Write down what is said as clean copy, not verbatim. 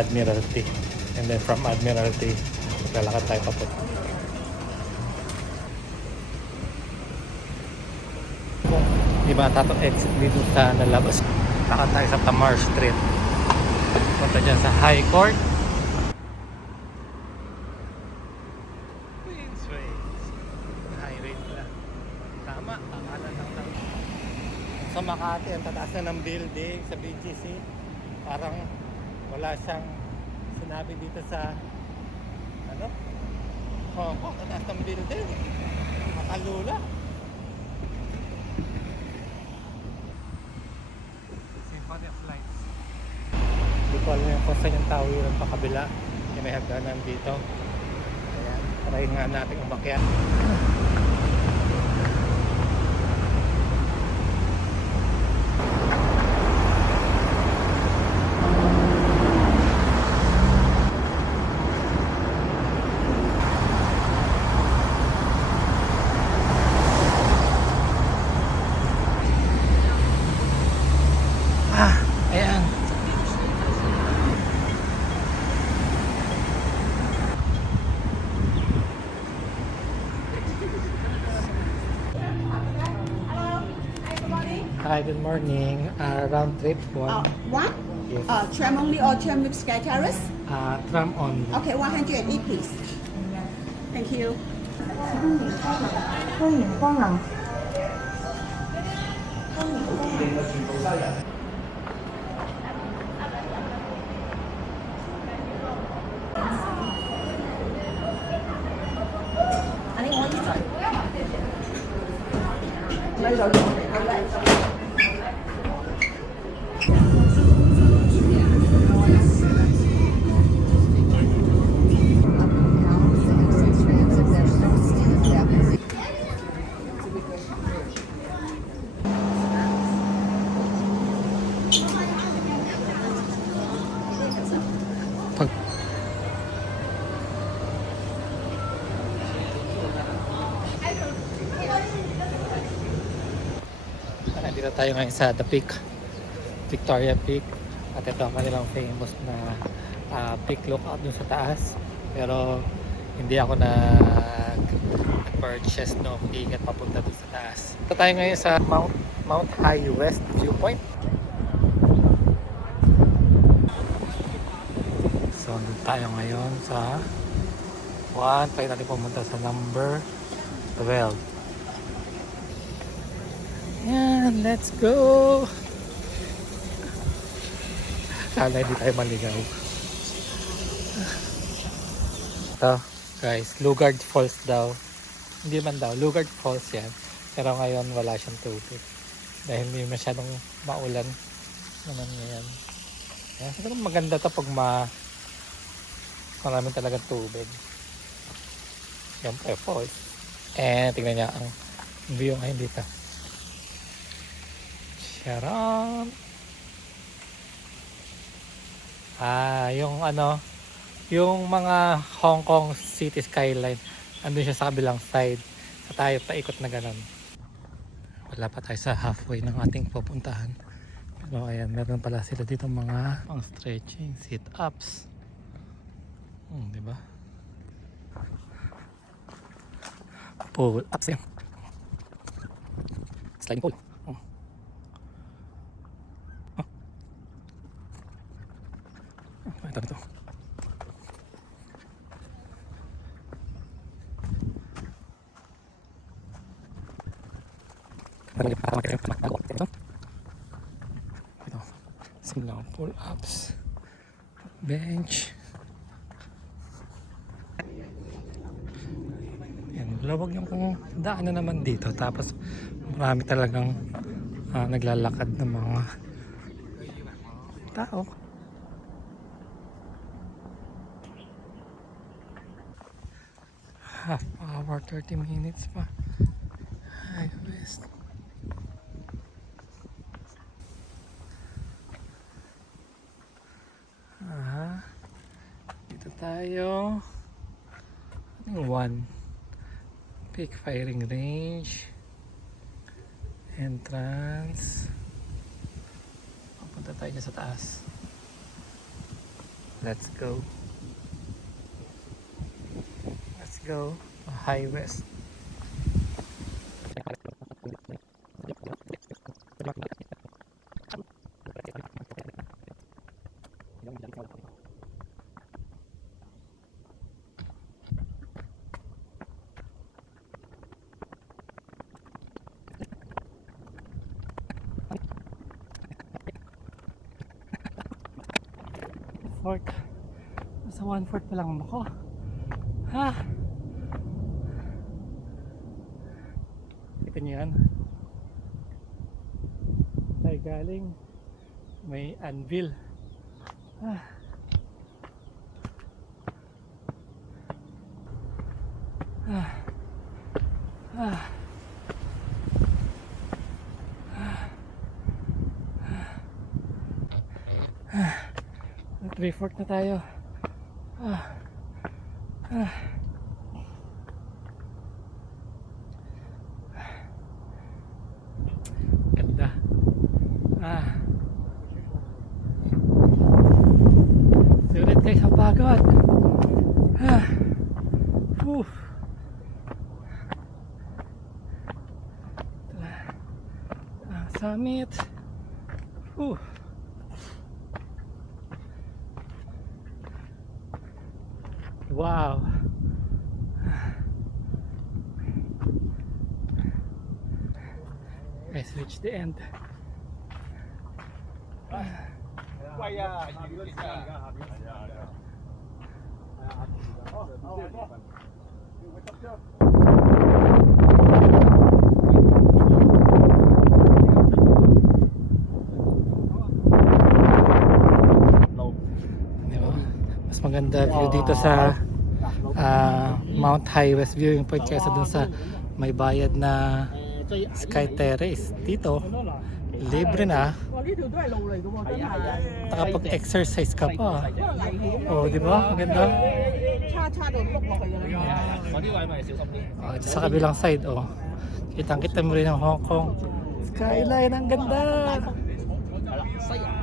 Admiralty. And then from Admiralty, maglalakad tayo papunta. Di ba tatong exit dito sa nalabas? Lakad tayo sa Tamar Street. Punta dyan sa High Court. Queensway. Highway pala. Tama, pangalan lang lang. Sa Makati, ang tataas na ng building sa BGC. Parang wala siyang sinabi dito sa ano? Hong Kong, tataas ng building. Makalula. Symphony of Lights. Hindi ko alam yung kung saan yung tawiran pa kabila. Yung may hagdanan dito. Ayan, try nga natin umakyat. Ayan. Hi, good morning. Round trip one. One? Yes. Tram only or tram with Sky Terrace? Tram on. Okay, 180 please. Thank you. 欢迎光临。 Dito tayo ngayon sa The Peak, Victoria Peak. At ito ang kanilang famous na peak lookout dun sa taas. Pero hindi ako nag-purchase no ticket papunta dun sa taas. Ito tayo ngayon sa Mount High West Viewpoint. So dun tayo ngayon sa 1. Tayo natin pumunta sa number 12. Yan, let's go! Sana hindi tayo maligaw. Ito, guys, Lugard Falls daw. Hindi man daw, Lugard Falls yan. Pero ngayon wala siyang tubig. Dahil hindi masyadong maulan naman ngayon. Yan, siguro maganda ito pag maraming talagang tubig. Yan po, falls. And tingnan niya ang view ngayon dito. Sharon. Yung ano, yung mga Hong Kong city skyline, andun siya sa kabilang side. Sa tayo paikot na ganun. Wala pa tayo sa halfway ng ating pupuntahan. Pero ayan, meron pala sila dito mga pang stretching, sit-ups. Diba? Pull ups yan. Sliding pole. Ito. Ito. Silang pull ups. Bench. Yan. Lawag yung daan na naman dito. Tapos marami talagang naglalakad ng mga tao. Half hour, 30 minutes pa. High West. Dito tayo. One. Peak firing range. Entrance. Papunta tayo sa taas. Let's go. Let's go. High West. Fort. Nasa 1/4 pa lang ako. Ha? Kita niyo yan? Tayo galing. May anvil. Ah. Ah. Ah. Ah. 3/4 na tayo. Ah. Ah. Ganda. Ah. Sulit kayo sa pagod. Ah. Whew. Ito na. Ang summit. Whew. Wow. Let's reach the end. Diba? Mas maganda view dito sa Mount High West View yung point kaysa dun sa may bayad na Sky Terrace. Dito libre na, 哇！呢條都係路嚟嘅喎，真係。 nakapag-exercise ka pa. Oh, di ba? Maganda. 叉到碌落去㗎啦。 嗰啲位咪小心啲。 Oh, ito sa kabilang side, oh. Kitang-kita mo rin ang Hong Kong skyline. Ang ganda. 係啦，西人。